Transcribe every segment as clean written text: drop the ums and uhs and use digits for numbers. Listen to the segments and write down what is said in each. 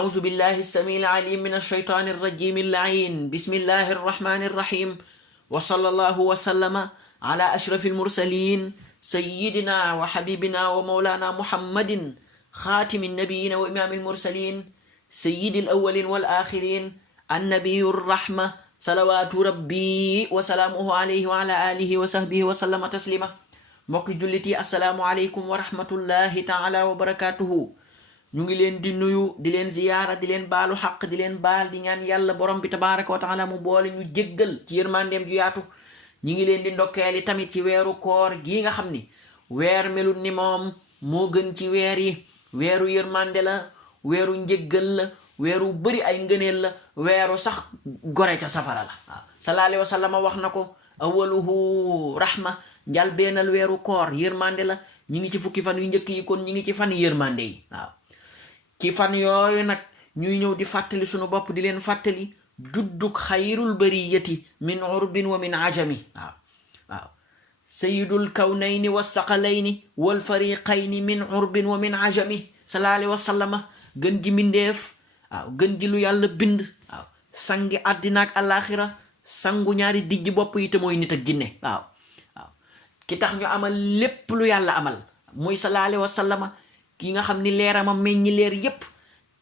أعوذ بالله السميع العليم من الشيطان الرجيم اللعين بسم الله الرحمن الرحيم وصلى الله وسلم على أشرف المرسلين سيدنا وحبيبنا ومولانا محمد خاتم النبيين وإمام المرسلين سيد الأولين والآخرين النبي الرحمة صلوات ربي وسلامه عليه وعلى آله وصحبه وسلم تسليما mbokk julliti assalaamu aleykum wa rahmatullahi taala wa barakatuhu ñu ngi leen di nuyu di leen ziyaara di leen baalu xaq di leen baal di ñaan yàlla borom bi tabaraka wa taala mu boole ñu jéggal ci yërmandeem ju yaatu ñi ngi leen di ndokkeeli tamit ci weeru koor gii nga xam ni weer melut ni moom moo gën ci weer yi weeru yërmande la weeru njéggal la weeru bëri ay ngëneel la weeru sax gore ca safara la waaw sallallahu alayhi wa sallam wax na ko awaluhu rahma njal beenal weeru koor yërmande la ñi ngi ci fukki fan yu njëkk yi kon ñi ngi ci fan yërmande yi waaw ci fan yooyu nag ñuy ñëw di fàttali sunu bopp di leen fàttali judduk xayrul bariyati min urbin wa min ajami waaw sayidul kawnayni wa saqalayni wal fariqayni min urbin wa min ajami sallallahu alayhi wa sallama gën ji mindeef waaw gën ji lu yàlla bind waaw sangi àddina ak alaxira sangu ñaari dijji bopp yi te mooy nit ak jinne waaw ki tax ñu amal lépp lu yàlla amal muy sallallahu alayhi wa sallama ki nga xam ni leerama meññi leer yépp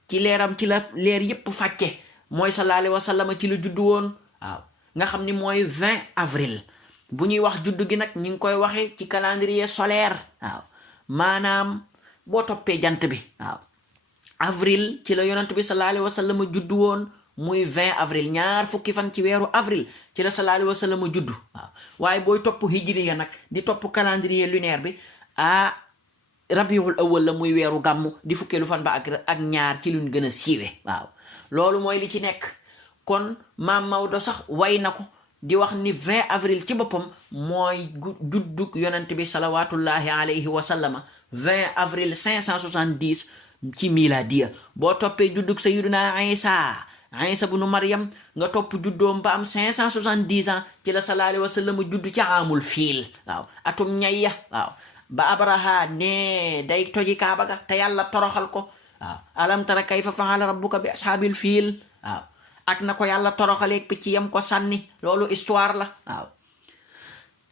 ci leeram ci la leer yépp fàcce mooy sallallahu alayhi wa sallama ci la juddu woon waaw nga xam ni mooy 20 avril bu ñuy wax juddu gi nag ñi ngi koy waxe ci calendrier solaire waaw maanaam boo toppee jant bi waaw avril ci la yonent bi sallallahu alayhi wa sallama juddu woon muy 20 avril ñaar fukki fan ci weeru avril ci la sallallahu alayhi wa sallam juddu waaw waaye booy topp hijriya nag di topp calendrier lunaire bi rabiul awwal la muy weeru gàmmu di fukkeelu fan ba ak ñaar ci luñ gën a siiwe waaw loolu mooy li ci nekk kon maam Maodo sax way na ko di wax ni 20 avril ci boppam mooy juddug yonent bi salawatullahi alayhi wa sallama 20 avril 570 ci miladiya boo toppee juddug sayyiduna Isa bunu Maryam nga topp juddoom ba am 570 ans ci la sallallahu alayhi wa sallam judd ci amul fiil waaw atum ñayya waaw ba Abraha ne day toji kaaba ga te yàlla toroxal ko waaw alam tara kayfa fa'ala rabbuka bi ashaabil fiil waaw ak na ko yàlla toroxaleeg picc yam ko sànni loolu histoire la waaw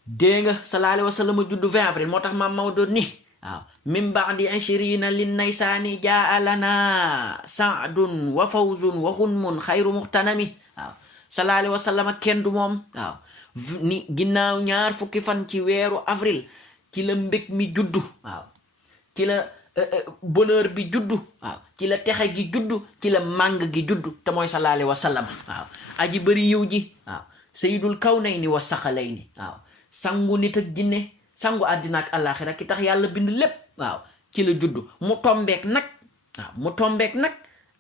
dégg nga sallallahu alayhi wa sallam judd 20 avril moo tax maam Maodo ni waaw min ba'di 20 lin naysaani jaa lana sa'dun wa fawzun wa xunmun xayru muxtanami waaw sallallahu alayhi wa sallam kenn du moom waaw ni ginnaaw ñaar fukki fan ci weeru avril ci la mbég mi juddu waaw ci la bonheur bi juddu waaw ci la texe gi juddu ci la màng gi juddu te mooy sallallahu alayhi wa sallam waaw aji bëri yiw ji waaw sayidul kawnayni wa saqalayni waaw sangu nit ak jinne sangu àddina ak àllaaxira ki tax yàlla bind lépp waaw ci la juddu mu tombeek nag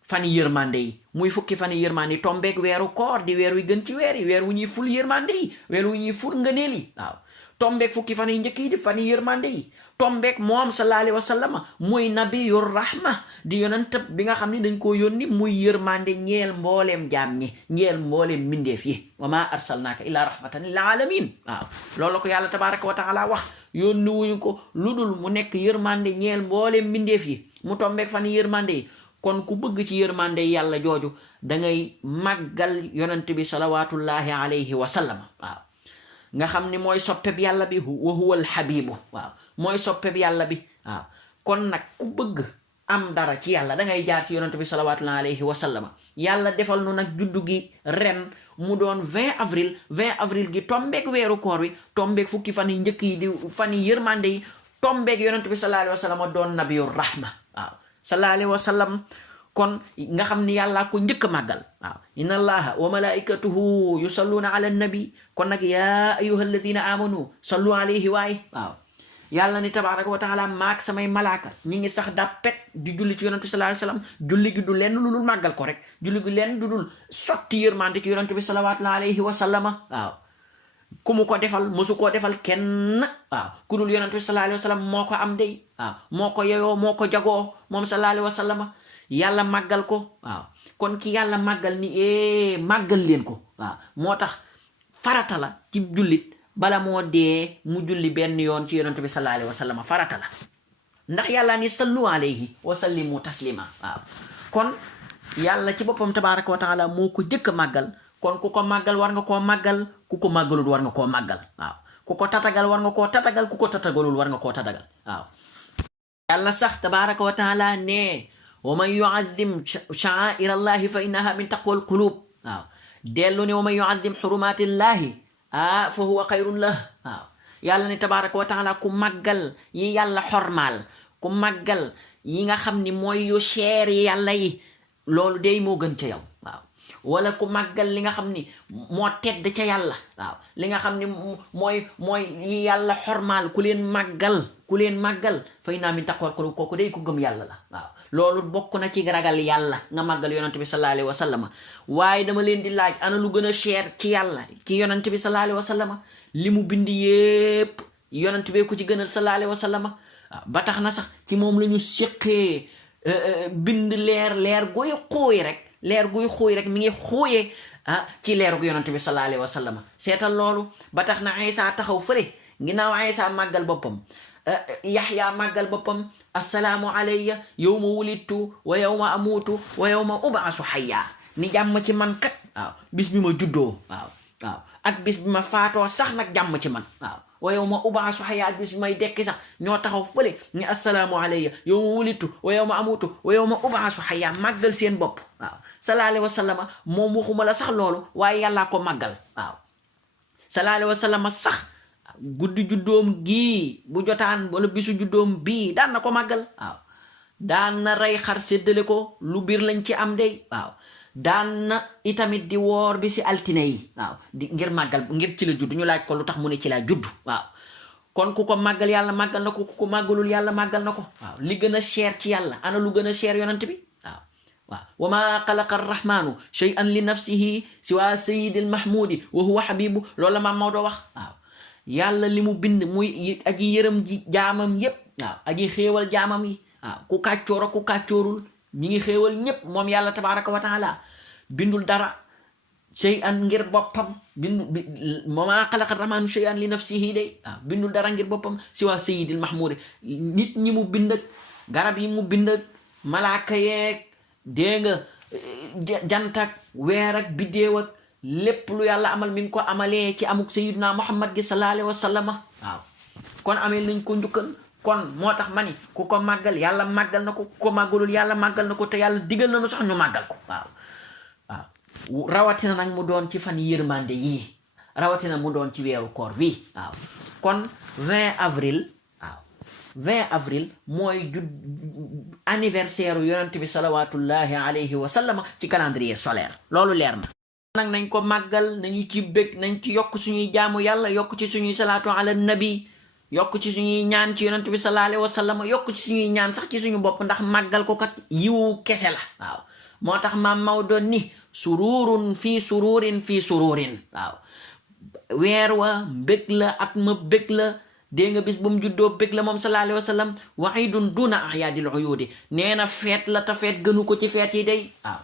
fani yërmande yi muy fukki fani yërmande yi tombeek weeru koor di weer wi gën ci weer yi weer wu ñuy ful yërmande yi weer wu ñuy ful ngëneel yi waaw tombeek fukki fan yi njëkk yi di fan yi yërmande yi tombeek moom sallallahu alayhi wa sallam muy nabiyur rahma di yonent bi nga xam ni dañ koo yónni muy yërmande ñeel mbooleem jaam ñi ñeel mbooleem mbindeef yi wa ma arsalnaaka illa rahmatan lil alamin waaw loolu la ko yàlla tabaraka wa taala wax yónni wuñu ko lu dul mu nekk yërmande ñeel mbooleem mbindeef yi mu tombeek fan yi yërmande yi kon ku bëgg ci yërmande yàlla jooju da ngay màggal yonent bi salawatullahi alayhi wa sallam waaw nga xam ni mooy soppeb yàlla bi wa huwal habibu waaw mooy soppeb yàlla bi waaw kon nag ku bëgg am dara ci yàlla da ngay jaar ci yonent bi salawatullahi alayhi wa sallama yàlla defal nu nag juddu gi ren mu doon 20 avril gi tombeek weeru koor wi tombeek fukki fan yi njëkk yi di fan yi yërmande yi tombeek yonent bi sallallahu alayhi wa sallam doon nabiyur rahma waaw sallallahu alayhi wa sallam kon nga xam ni yàllaa ko njëkk a màggal waaw inna allaha wa malaikatuhu yusalluna ala nabi kon nag yaa ayyuha alladina amanu sallu alayhi waay waaw yàlla ni tabaraka wa taala maak samay malaaka ñi ngi sax dappet di julli ci yonentu sallallahu alayhi wasallam julli gi du lenn lu dul màggal ko rek julli gi lenn du dul sotti yërmande ci yonentu bi sallallahu alayhi wa sallama waaw ku mu ko defal mosu koo defal kenn waaw ku dul yonentu bi sallallahu alayhi wa sallam moo ko am day waaw moo ko yeyoo moo ko jagoo moom sallallahu alayhi wa sallama yàlla màggal ko waaw kon ki yàlla màggal ni màggal leen ko waaw moo tax farata la ci jullit bala moo dee mu julli benn yoon ci yonent bi sallallahu alayhi wa sallam farata la ndax yàlla ni sallu alayhi wa sallimu taslima waaw kon yàlla ci boppam tabaraka wa taala moo ko jëkk a màggal kon ku ko màggal war nga koo màggal ku ko màggalul war nga koo màggal waaw ku ko tatagal war nga koo tatagal ku ko tatagalul war nga koo tatagal waaw yàlla sax tabaraka wa taala ne wa man yuazim sha'air allahi fa innaha min taqwa alqulub waaw dellu ne wa man yuazim xurumatillahi fa huwa xayrun lah waaw yàlla ne tabaraka wa taala ku màggal yi yàlla xormaal ku màggal yi nga xam ni mooy yu cher yi yàlla yi loolu day moo gën ca yow waaw wala ku màggal li nga xam ni moo tedd ca yàlla waaw li nga xam ni mooy yi yàlla xormaal ku leen màggal fa inna min taqwal qulub kooku day ku gëm yàlla la waaw loolu bokk na ci ragal yàlla nga màggal yonent bi sallallahu alayhi wa sallam waaye dama leen di laaj ana lu gën a cher ci yàlla ci yonent bi sallallahu alayhi wa sallam li mu bind yépp yonent bee ko ci gënal sallallahu alayhi wa sallam ba tax na sax ci moom la ñu séqee bind leer guy xuuy rek mi ngi xuuyee ci leeru yonent bi sallallahu alayhi wa sallam seetal loolu ba tax na Isa taxaw fële ginnaaw Isa màggal boppam Yaxya màggal boppam assalaamu alayya yawma wulidtu wa yawma amuutu wa yawma ub'asu hayya ni jàmm ci man kat waaw bis bi ma juddoo waaw ak bis bi ma faatoo sax nag jàmm ci man waaw wa yawma ub'asu hayya ak bis bi may dekki sax ñoo taxaw fële ni assalaamu alayya yawma wulidtu wa yawma amuutu wa yawma ub'asu hayya màggal seen bopp waaw sallallahu alayhi wa sallam moom waxuma la sax loolu waaye yàllaa ko màggal waaw sallallahu alayhi wa sallam sax guddi juddoom gii bu jotaan wala bisu juddoom bii daan na ko màggal waaw daan na rey xar séddale ko lu biir lañ ci am day waaw daan na itamit di woor bi si altine yi waaw di ngir màggal ngir ci la judd ñu laaj ko lu tax mu ne ci laa judd waaw kon ku ko màggal yàlla màggal na ko ku ko màggalul yàlla màggal na ko waaw li gën a cher ci yàlla ana lu gën a cher yonent bi waaw wa ma xalaqa arrahmanu shay'an li nafsihi siwa sayyidil mahmudi wa huwa habibu loolu la maam Maodo wax waaw yàlla li mu bind muy aji yërëm ji jaamam yépp waaw aji xéewal jaamam yi waaw ku kàccoor ak ku kàccoorul mi ngi xéewal ñépp moom yàlla tabaraka wa taala bindul dara shay'an ngir boppam wa ma xalaqa arrahmanu shay'an li nafsihi day waaw bindul dara ngir boppam siwa sayyidil mahmudi nit ñi mu bind ak garab yi mu bind ak malaaka yeeg dégg nga jant ak weer ak biddéew ak lépp lu yàlla amal mi ngi ko amalee ci amuk sayyidina Muhammad gi sallallahu alayhi wa sallam waaw kon amee nañ ko njukkal kon moo tax ma ni ku ko màggal yàlla màggal na ko ku ko màggalul yàlla màggal na ko te yàlla digal nañu sax ñu màggal ko waaw rawatina nag mu doon ci fan yërmande yii rawatina mu doon ci weeru koor wi waaw kon 20 avril mooy anniversaire yonent bi salawatullahi alayhi wa sallam ci calendrier solaire loolu leer na nag nañ ko màggal nañu ci bég nañ ci yokk suñuy jaamu yàlla yokk ci suñuy salaatu ala nabi yokk ci suñuy ñaan ci yonent bi sallallahu alayhi wa sallam yokk ci suñuy ñaan sax ci suñu bopp ndax màggal ko kat yiwu kese la waaw moo tax maam Maodo ni sururun fii sururin waaw weer wa bég la at ma bég la dégg nga bis bu mu juddoo bég la moom sallallahu alayhi wa sallam wa iidun duna ahyaadil uyuudi nee na feet la te feet gënu ko ci feet yi day waaw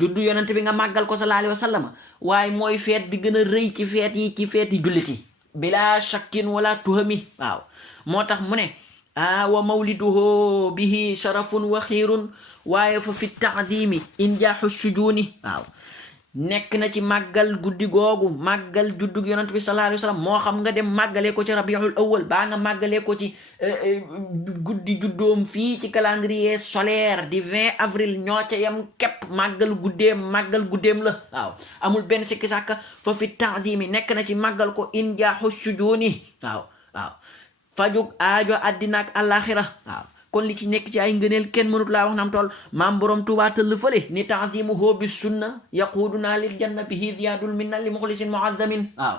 juddu yonent bi nga màggal ko sallallahu alayhi wa sallam waaye mooy feet bi gën a rëy ci feet yi jullit yi bila shakkin wala tuhami waaw moo tax mu ne wa mawliduhu bihi sharafun wa xiirun waaye fa fi taadimi injaaxu sujuni waaw nekk na ci màggal guddi googu màggal juddug yonent bi sallallahu alayhi wa sallam moo xam nga dem màggalee ko ci rabiul awwal baa nga màggalee ko ci guddi juddoom fii ci calendrier solaire di 20 avril ñoo ca yam képp màggal guddeem la waaw amul benn sikki sàkka fa fi taadimi nekk na ci màggal ko injaaxu sujuni waaw fajug aajo àddina ak àllaaxira waaw kon li ci nekk ci ay ngëneel kenn mënut laa wax nam tool maam borom Tuubaa tëll fële ni ta'zimuhu bi sunna yaquduna lil janna bihi ziyadul minna li muxlisin muazzamin waaw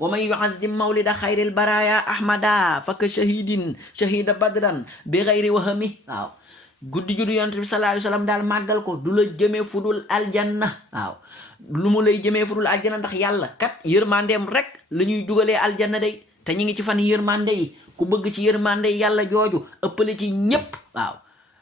wa man yuazzim mawlida xayril baraya ahmada faka shahida badran bi xayri wahami waaw guddi juddu yonent bi sallallahu alayhi wa sallam daal màggal ko du la jëmee fudul aljanna waaw lu mu lay jëmee fudul aljanna ndax yàlla kat yërmandeem rek la ñuy dugalee aljanna day te ñu ngi ci fan yërmande yi ku bëgg ci yërmande yàlla jooju ëppale ci ñépp waaw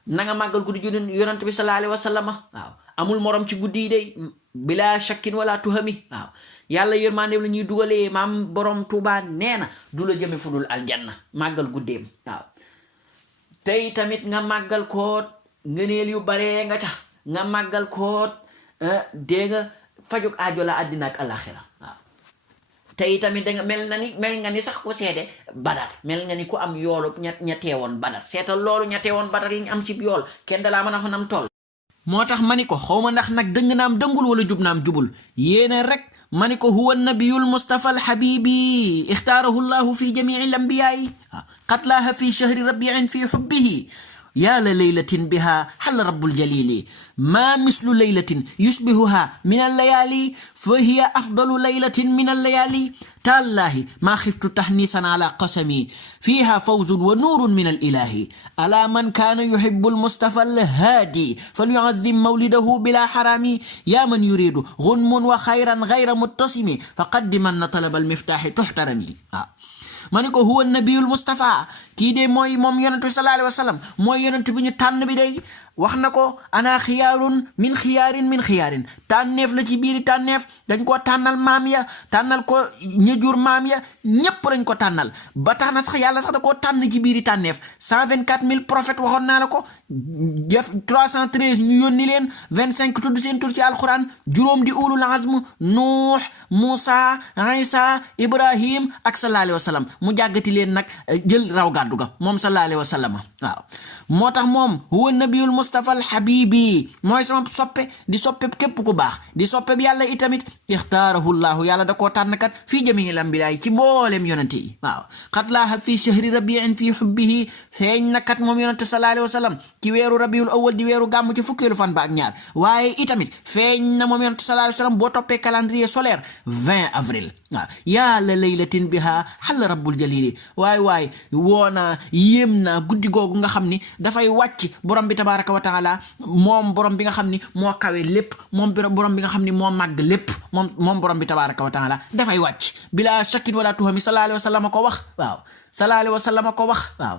na nga màggal guddi juddu yonent bi sallallahu alayhi wa sallam waaw amul morom ci guddi yi day bila shakkin wala tuhami waaw yàlla yërmandeem la ñuy dugalee maam borom Tuubaa nee na du la jëme fudul aljanna màggal guddeem waaw tey tamit nga màggal ko ngëneel yu baree nga ca nga màggal ko dégg nga fajuk aajo la àddina ak alaxira waaw te itamit da nga mel nga ni sax ko seede badar mel nga ni ku am yoolu ña teewoon badar seetal loolu ña teewoon badar yi ñu am ci yool kenn dalaa mën a xonam toll moo tax ma ni ko xawma ndax nag dëng naam dëngul wala jub naam jubul yéene rek ma ni ko huwa nabiyul mustafa alhabibi ixtaarahu llahu fi jamii al ambiyaayi qatlaaha fi shahri rabiin fi xubbihi يا لليلة بها حل رب الجليل ما مثل ليلة يشبهها من الليالي فهي أفضل ليلة من الليالي تالله ما خفت تحنيسا على قسمي فيها فوز ونور من الإله ألا من كان يحب المصطفى الهادي فليعظم مولده بلا حرام يا من يريد غنم وخيرا غير متصم فقدمن طلب المفتاح تحترمي ma ne ko huwa nabiyul mustafa kii de mooy moom yonent bi sallallahu alayhi wa sallam mooy yonent bi ñu tànn bi day wax na ko ana xiyaarun min xiyaarin tànneef la ci biiri tànneef dañ ko tànnal maam ya tànnal ko ña jur maam ya ñépp dañ ko tànnal ba tax na sax yàlla sax da koo tànn ci biiri tànneef 124 000 prophètes waxoon naa la ko def 313 ñu yónni leen 25 tudd seen tur ci alquran juróom di ulul azm nuux Moussa Isa Ibrahim ak sallallahu alayhi wa sallam mu jàggati leen nag jël raw gàddu ga moom sallallahu alayhi wa sallam waaw moo tax moom huwa nabiyul mustafa al habibi mooy sama soppe di soppe képp ku baax di soppe bi yàlla itamit ixtaarahu llahu yàlla da koo tànn kat fii jamiil ambiyaay ci mboolem yonente yi waaw xatlaaha fii shahri rabiin fii xubbihi feeñ na kat moom yonente sallallahu alayhi wa sallam ci weeru rabiul awwal di weeru gàmmu ci fukkeelu fan ba ak ñaar waaye itamit feeñ na moom yonente sallallahu alayhi wa sallam boo toppee calendrier solaire 20 avril waaw yaa la laylatin biha xalla rabbul jalili waay woona yéem naa guddi googu nga xam ni dafay wàcc borom bi tabaraka wa taala moom borom bi nga xam ni moo kawe lépp moom borom bi nga xam ni moo màgg lépp moom borom bi tabaraka wa taala dafay wàcc bila shakkin wala tuhami sallallahu alayhi wa sallam ko wax waaw sallallahu alayhi wa sallam ko wax waaw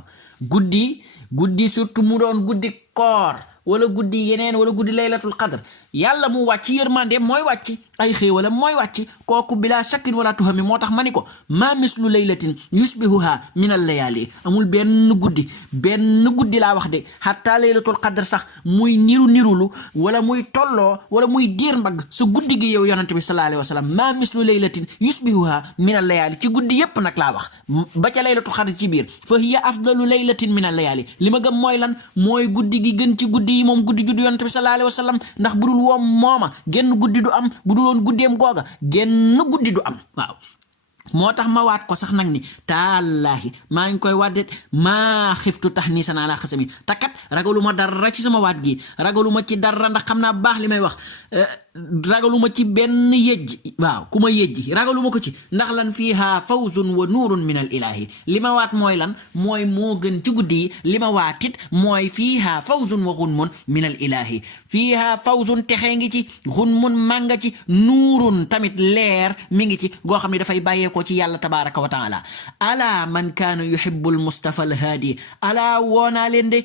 guddi surtout mu doon guddi koor wala guddi yeneen wala guddi laylatul qadr yàlla mu wàcc yërmande mooy wàcc ay xéewala mooy wàcc kooku bila shakkin wala tuhami moo tax ma ni ko ma mislu laylatin yusbihuha min al layali amul benn guddi laa wax de hatta laylatul qadr sax muy nirulu wala muy tolloo wala muy diir mbagg su guddi gi yow yonante bi sallallahu alayhi wa sallam ma mislu laylatin yusbihuha min al layali ci guddi yépp nag laa wax ba ca laylatul qadr ci biir fa hiya afdalu laylatin min al layali li ma gëm mooy lan mooy guddi gi gën ci guddi yi moom guddi juddu yonante bi sallallahu alayhi wa sallam ndax budul woom mooma genn guddi du am budul woon guddeem googa genn guddi du am waaw moo tax ma waat ko sax nag ni taalaahi maa ngi koy waat de maa xiftu tax nii sa naa laa xasami takat ragaluma dara ci sama waat gi ragaluma ci dara ndax xam naa baax li may wax ragaluma ci benn yejj waaw ku ma yejji ragaluma ko ci ndax lan fiiha fawzun wa nuurun min al ilahi li ma waat mooy lan mooy moo gën ci guddi yi li ma waatit mooy fiiha fawzun wa gunmun min al ilahi fiiha fawzun texee ngi ci gunmun mànga ci nuurun tamit leer mi ngi ci goo xam ne dafay bàyyee ko ci yàlla tabaraka wa taala ala man kaana yuhibbu al mustafa al haadi ala woonaa leen de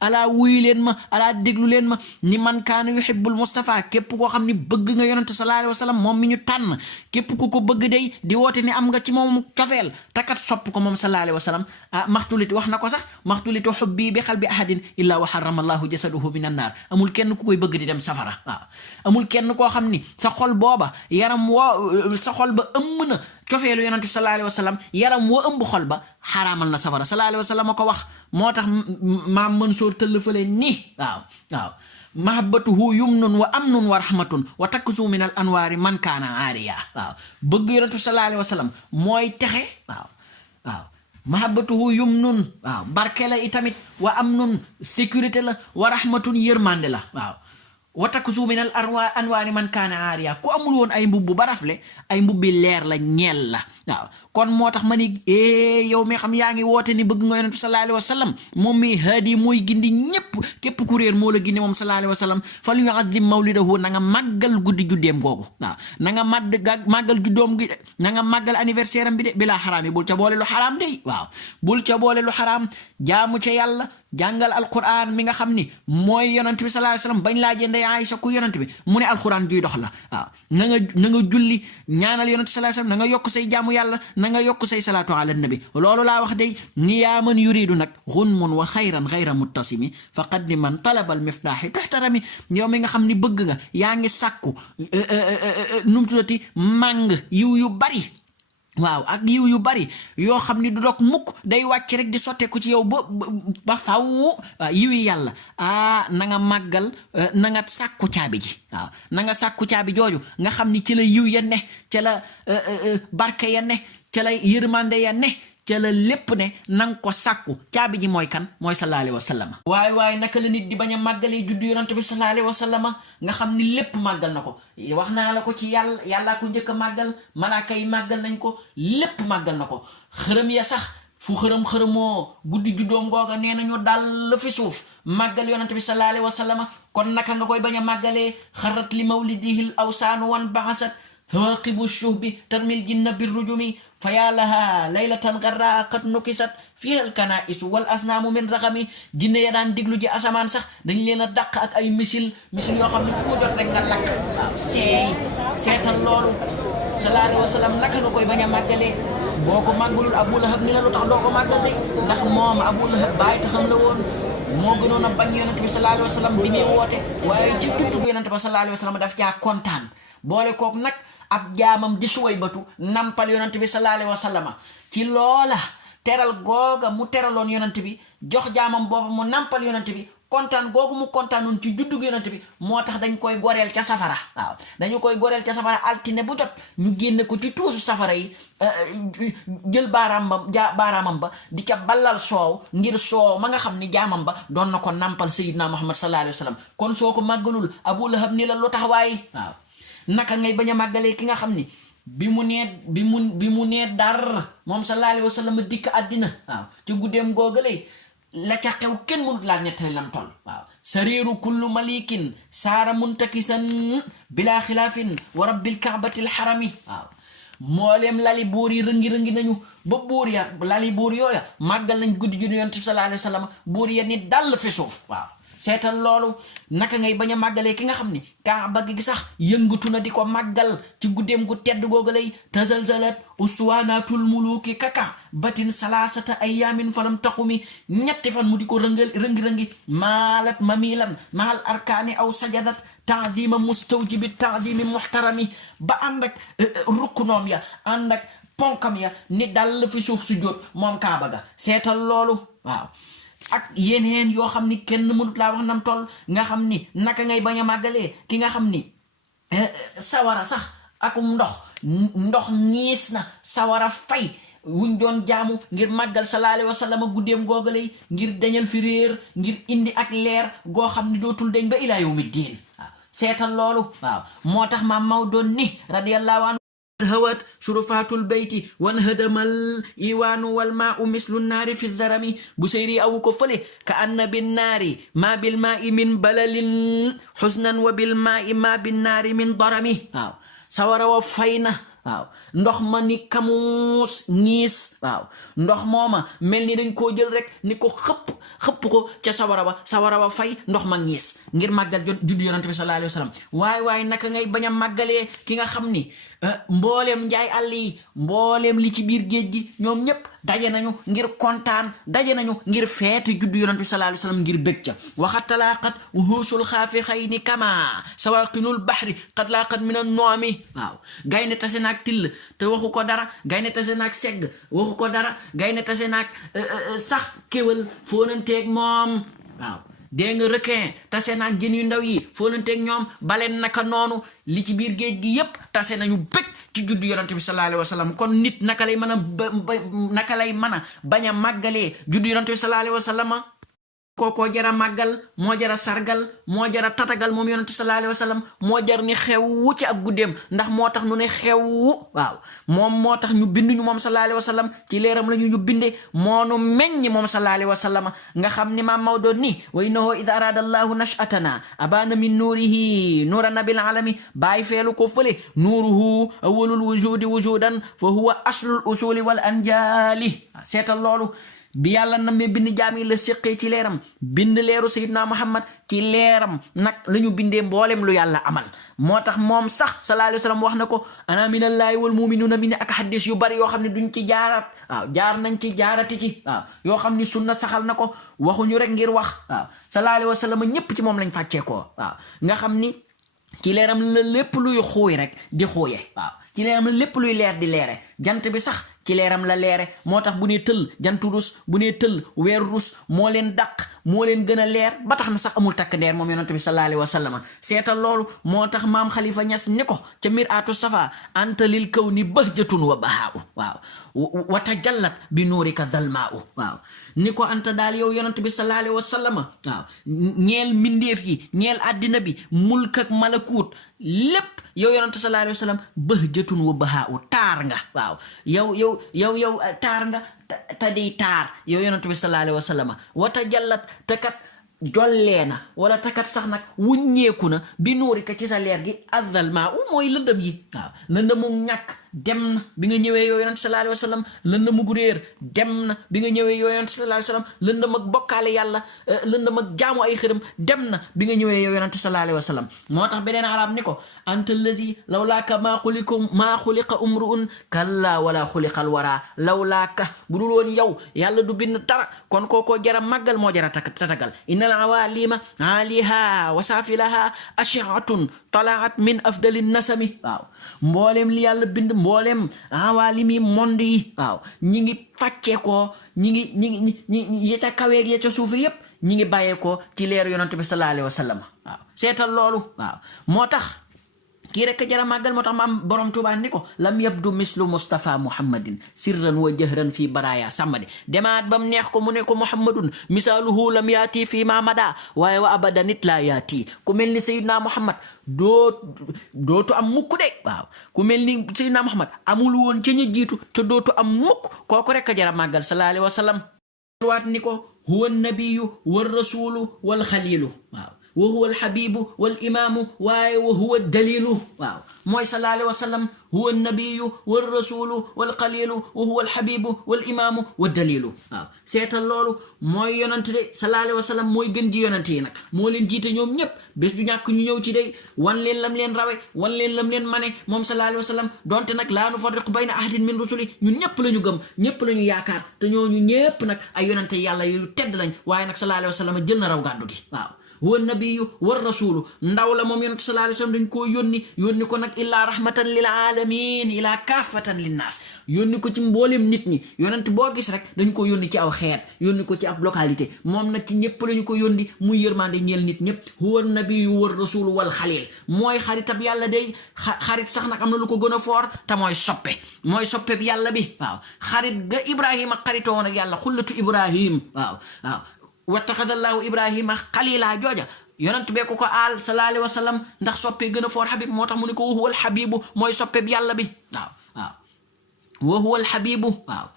ala wuy leen ma ala déglu leen ma ni man kaana yuhibbu al mustafa képp koo xam ni bëgg nga yonente sallallahu alayhi wa sallam moom mi ñu tànn képp ku ko bëgg day di woote ni am nga ci moom cofeel takat sopp ko moom sallallahu alayhi wa sallam maxtulit wax na ko sax maxtulitu xubbi bi qalbi ahadin illa wa harrama allahu jasaduhu min annaar amul kenn ku koy bëgg di dem safara waaw amul kenn koo xam ni sa xol booba yaram woo sa xol ba ëmm na cofeelu yonente sallallahu alayhi wa sallam yaram woo ëmb xol ba xaraamal na safara sallallahu alayhi wa sallam ko wax moo tax maam Mansour tëllfale ni waaw mahabbatuhu yumnun wa amnun wa rahmatun wa takkusu min al anwaari man kaana aariya waaw bëgg yonente sallallahu alayhi wa sallam mooy texe waaw mahabbatuhu yumnun waaw barke la itamit wa amnun sécurité la wa rahmatun yërmande la waaw wa takkusu min al anwaari man kaana aariya ku amul woon ay mbubbu ba rafle ay mbubbi leer la ñeel la waaw kon moo tax ma ni yow mi xam yaa ngi woote ni bëgg nga yonentu sallallahu alayhi wa sallam moom mi haadi mooy gindi ñépp képp ku réer moo la gindi moom sallallahu alayhi wa sallam fal yu'azzim mawlidahu na nga màggal guddi juddeem googu waaw na nga màggal juddoom gi na nga màggal anniversaire am bi de bilaa xaraam yi bul ca boole lu xaraam de waaw bul ca boole lu xaraam jaamu ca yàlla jàngal alquran mi nga xam ni mooy yonent bi sallallahu alayhi wa sallam bañ laajee ndey Aïcha ku yonent bi mu ne alquran juy dox la waaw na nga julli ñaanal yonent sallallahu alayhi wa sallam na nga yokk say jaamu yàlla na na nga yokk say salaatu ala nabi loolu laa wax day ni yaa man yuridu nag gunmun wa xayran xayra muttasimi faqad ni man talabal miftaaxi tuxtarami yow mi nga xam ni bëgg nga yaa ngi sàkku num tuddati màng yiw yu bari waaw ak yiw yu bari yoo xam ni du dog mukk day wàcc rek di sotteeku ci yow ba faw yiwi yàlla na nga màggal na nga sàkku caabi ji waaw na nga sàkku caabi jooju nga xam ni ci la yiw ya ne ca la barke ya ne ca la yërmande ya ne ca la lépp ne nanga ko sàkku caabi ji mooy kan mooy sallallahu alayhi wa sallam waaye naka la nit di bañ a màggalee juddu yonent bi sallallahu alayhi wa sallam nga xam ni lépp màggal na ko wax naa la ko ci yàllaa ko njëkk a màggal malaaka yi màggal nañ ko lépp màggal na ko xërëm ya sax fu xërëmoo guddi juddoom googa nee nañu dal fi suuf màggal yonent bi sallallahu alayhi wa sallam kon naka nga koy bañ a màggalee xarat li mawlidihil awsaanu wan baxasat ثواقب الشهب ترمي الجن بالرجم فيا لها ليلة غراء قد نكست فيها الكنائس والأصنام من رقم جن يدان ديغلو جي أسمان sax dañ leena dàq ak ay misil yoo xam ne ku mu jot rek nga lakk waaw seetal loolu sallallahu alayhi wa sallam naka nga koy bañ a màggalee boo ko màggalul Abu Lahab ni la lu tax doo ko màggal de ndax moom Abu Lahab bàyyi taxam la woon moo gënoon a bañ yonent bi sallallahu alayhi wa sallam bi muy woote waaye ci juddu bu yonent bi sallallahu alayhi wa sallam daf caa kontaan boole kook nag ab jaamam di Suwaybatu nampal yonent bi sallallahu alayhi wa sallam ci loola teral googa mu teraloon yonent bi jox jaamam boobu mu nampal yonent bi kontaan googu mu kontaanoon ci juddug yonent bi moo tax dañ koy goreel ca safara waaw dañu koy goreel ca safara altine bu jot ñu génne ko ci tuusu safara yi jël baaraamam ba di ca ballal soow ngir soow ma nga xam ni jaamam ba doon na ko nampal Sayyidina Muhammad sallallahu alayhi wa sallam kon soo ko màggalul Abu Lahab ni la lu tax waaye waaw naka ngay bañ a màggalee ki nga xam ni bi mu nee dar moom sallallahu alayhi wa sallam dikk àddina waaw ci guddeem googalee la ca xew kenn mënut laa nettali lam toll waaw sariiru kullu malikin saara muntakisan bila xilaafin wa rabbil kaabatil xarami waaw mbooleem lali buur yi rëngi nañu ba buur ya lali buur yooya màggal nañ guddi ju yonent bi sallallahu alayhi wa sallam buur ya ni dal fi suuf waaw seetal loolu naka ngay bañ a màggalee ki nga xam ni kaaba gi sax yëngatu na di ko màggal ci guddeem gu tedd googu lay tazalzalat uswanatul muluki kaka batin salasata ayamin falam taqumi ñetti fan mu di ko rëngi maalat mamilan mahal arkaani aw sajadat taadima mustawjibi taadimi muhtarami ba ànd ak rukkunoom ya ànd ak ponkam ya ni dal fi suuf su jóot moom kaaba ga seetal loolu waaw ak yeneen yoo xam ni kenn mënut laa wax nam toll nga xam ni naka ngay bañ a màggalee ki nga xam ni sawara sax akum ndox ñiis na sawara fay wuñ doon jaamu ngir màggal sallallahu alayhi wa sallam guddeem googalay ngir dañal fi réer ngir indi ak leer goo xam ni dootul dañ ba ilaa yawmi diin waaw seetal loolu waaw moo tax maam Maodo ni radiyallahu anhu هوت شرفات البيت وانهدم الإيوان والماء مثل النار في الزرم بسيري أو كفله كأن بالنار ما بالماء من بلل حزنا وبالماء ما بالنار من ضرم سوار وفينا waaw ndox ma ni kamuus ñiis waaw ndox mooma mel ni dañ koo jël rek ni ko xëpp ko ca sawara ba fay ndox ma ñiis ngir màggal juddu yonent bi sallallahu alayhi wa sallam waaye naka ngay bañ a màggalee ki nga xam ni mbooleem njaay àll yi mbooleem li ci biir géej gi ñoom ñépp daje nañu ngir kontaan daje nañu ngir feetu juddu yonent bi sallallahu alayhi wa sallam ngir bég ca waxat talaaqat wuhuusul xaafixayni kama sawaqinul bahri qad laaqat min an-noomi waaw gaynde tase naag till te waxu ko dara gaynde tase naag segg waxu ko dara gaynde tase naag sax kéwal foonanteeg moom waaw dégg nga requin tase naag jën yu ndaw yi foonanteeg ñoom baleen naka noonu li ci biir géej gi yépp tase nañu bég ci juddu yonent bi sallallahu alayhi wa sallam kon nit naka lay mën a bañ a màggalee juddu yonent bi sallallahu alayhi wa sallam kookoo jara màggal moo jara sargal moo jara tatagal moom yonent sallallahu alayhi wa sallam moo jar ni xewwu ci ak guddeem ndax moo tax nu ne xewwu waaw moom moo tax ñu binduñu moom sallallahu alayhi wa sallam ci leeram la ñu binde moonu meññ moom sallallahu alayhi wa sallam nga xam ni maam Maodo ni wa innahu id arada allahu nashatana abana min nuurihi nuura nabil alami bàyyi feelu ko fële nuuruhu awwalul wujudi wujudan fa huwa aslul usuli wal anjali seetal loolu bi yàlla namee bind jaam yi la séqee ci leeram bind leeru Seydina Muhammad ci leeram nag la ñu bindee mboolem lu yàlla amal moo tax moom sax sallallahu alayhi wa sallam wax na ko ana minallaahi wal muminuuna bi ne ak xaddis yu bari yoo xam ne duñ ci jaaraat waaw jaar nañ ci jaarati ci waaw yoo xam ni sunna saxal na ko waxuñu rek ngir wax waaw sallallahu alayhi wa sallam ñépp ci moom lañ fàccee ko waaw nga xam ni ci leeram la lépp luy xuuy rek di xuuye waaw ci leeram la lépp luy leer di leere jant bi sax ci leeram la leere moo tax bu nee tël jantu rus bu nee tël weeru rus moo leen dàq moo leen gën a leer ba tax na sax amul takk ndeer moom yonent bi sallallahu alayhi wa sallam seetal loolu moo tax maam Khalifa Niass ni ko ca mir'atu safa anta lil kawni bahjatun wa bahaa'u waaw wa tajallat bi nuurika dalmaa'u waaw ni ko anta daal yow yonent bi sallallahu alayhi wa sallam waaw ñeel mbindeef yi ñeel àddina bi mulk ak malakuut lépp yow yonent sallallahu alayhi wa sallam bahjatun wa bahaa'u taar nga waaw yow taar nga te di taar yow yonent bi sallallahu alayhi wa sallam wata jallat te kat jollee na wala te kat sax nag wuññeeku na bi nuurika ci sa leer gi azzalmaa mooy lëndëm yi waaw lëndëmu ñàkk dem na bi nga ñëwee yow yonent sallallahu alayhi wa sallam lëndëm ak réer dem na bi nga ñëwee yow yonent sallallahu alayhi wa sallam lëndëm ak bokkaale yàlla lëndëm ak jaamu ay xërëm dem na bi nga ñëwee yow yonent sallallahu alayhi wa sallam moo tax beneen arab ni ko anta allazi lawlaaka maa xuliqa umruun kalla wala xuliqal wara lawlaaka bu dul woon yow yàlla du bind dara kon kookoo jara màggal moo jara tatagal innal awalima aliha wa safilaha ashiatun talaat min afdali nasami waaw mboolem li yàlla bind mboolem awalimi monde yi waaw ñi ngi fàcceekoo ñi ngi ya ca kaweeg ya ca suufi yépp ñi ngi bàyyeekoo ci leeru yonent bi sallallahu alayhi wa sallam waaw seetal loolu waaw moo tax kii rek jara màggal moo tax maam borom Tuubaa ni ko lam yabdu mislu Mustafa Muhammadin sirran wa jahran fii baraya samadi demaat bam neex ko mu ne ko Muhammadun misaaluhu lam yaati fii ma mada waaye wa abadan it laa yaati ku mel ni Seydina Muhammad dootu am mukk de waaw ku mel ni Seydina Muhammad amul woon ca ñu jiitu te dootu am mukk kooku rek jara màggal sallallahu alayhi wa sallam waat ni ko huwa nabiyu wal rasulu wal xalilu waaw wa huwa alxabibu wal imaamu waaye wa huwa dalilu waaw mooy sallallahu alayhi wa sallam huwa nabiyu wal rasulu wal xalilu wa huwa alxabibu wal imaamu wa dalilu waaw seetal loolu mooy yonante de sallallahu alayhi wa sallam mooy gën ji yonante yi nag moo leen jiite ñoom ñépp bés du ñàkk ñu ñëw ci day wan leen lam leen rawe wan leen lam leen mane moom sallallahu alayhi wa sallam donte nag laa nufarriqu bayna ahadin min rusuli ñun ñépp la ñu gëm ñépp la ñu yaakaar te ñooñu ñépp nag ay yonante yàlla yu tedd lañ waaye nag sallallahu alayhi wa sallam jël na raw gàddu gi waaw huwa nabiyu war rasulu ndaw la moom yonent sallallahu alayhi wa sallam dañ koo yónni ko nag illaa rahmatan lil alamin illaa kaafatan linnaas yónni ko ci mboolem nit ñi yonent boo gis rek dañ ko yónni ci aw xeet yónni ko ci ab localité moom nag ci ñëpp lañu ko yónni muy yërmande ñeel nit ñëpp huwa nabiyu war rasulu wal xalil mooy xaritab yàlla day xarit sax nag am na lu ko gën a foor te mooy soppe bi yàlla bi waaw xarit ga Ibrahima xaritoo woon ak yàlla xullatu Ibrahim waaw wattaxadallahu Ibrahima xalila jooja yonent bee ko aal sallallahu alayhi wa sallam ndax soppe gën a foor xabib moo tax mu ne ko wa huwa alxabibu mooy soppe bi yàlla bi waaw wa huwa alxabibu waaw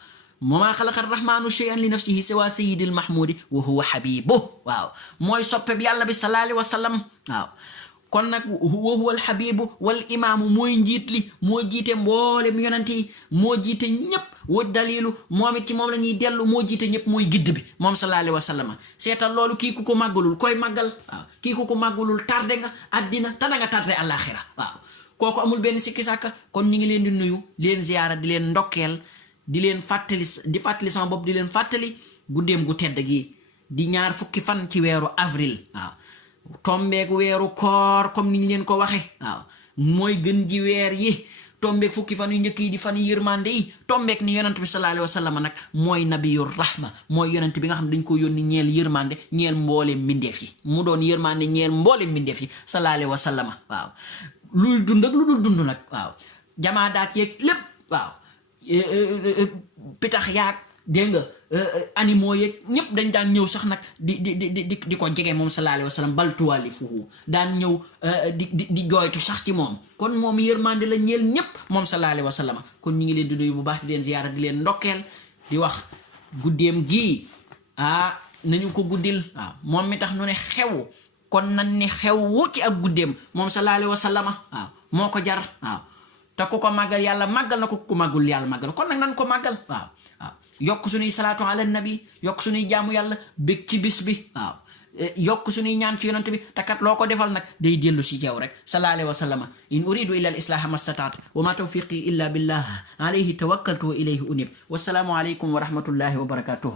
wama xalaqa arrahmanu shay'an li nafsihi siwa sayyidil mahmudi wa huwa xabibu waaw mooy soppe bi yàlla bi sallallahu alayhi wa sallam waaw kon nag wa huwa alxabibu wal imaamu mooy njiit li moo jiite mboolem yonent yi moo jiite ñépp wa dalilu moom it ci moom la ñuy dellu moo jiite ñëpp mooy gidd bi moom sallallahu alayhi wa sallam seetal loolu kii ku ko màggalul koy màggal waaw kii ku ko màggalul tardé nga àddina te danga tardé àllaaxira waaw kooku amul benn sikki sàkka kon ñi ngi leen di nuyu di leen ziyaara di leen ndokkeel di leen fàttali sama bopp di leen fàttali guddeem gu tedd gi di 20 fan ci weeru avril waaw tombeeg weeru koor comme ni ñu leen ko waxe waaw mooy gën ji weer yi tombeeg 20 fan yu njëkk yi di fan yërmande yi tombeeg ni yonent bi sallallahu alayhi wa sallam nag mooy nabiyur rahma mooy yonent bi nga xam dañ ko yónni ñeel yërmande ñeel mboolem mbindeef yi mu doon yërmande ñeel mboolem mbindeef yi sallallahu alayhi wa sallam waaw luy dund ak lu dul dund nag waaw jamaa daat yeeg lépp waaw pitax yaag dégg nga animaux yeeg ñëpp dañ daan ñëw sax nag di ko jege moom sallallahu alayhi wa sallam bal tuwalifuhu daan ñëw di jooytu sax ci moom kon moom yërmande la ñeel ñëpp moom sallallahu alayhi wa sallam kon ñu ngi leen di nuyu bu baax di leen ziyaara di leen ndokkeel di wax guddeem gii nañu ko guddil waaw moom mi tax nu ne xew kon nan ni xew ci ak guddeem moom sallallahu alayhi wa sallam waaw moo ko jar waaw te ku ko màggal yàlla màggal na ko ku ko màggul yàlla màggal kon nag nan ko màggal waaw yokk suñuy salaatu ala nabi yokk suñuy jaamu yàlla bég ci bis bi waaw yokk suñuy ñaan ci yonent bi takat loo ko defal nag day dellu si jeew rek sallallahu alayhi wa sallama in uridu illa al islaha mastataat wa ma tawfiqi illa billah alayhi tawakkaltu wa ilayhi unib wasalaamu alaykum wa rahmatullahi wa barakatuh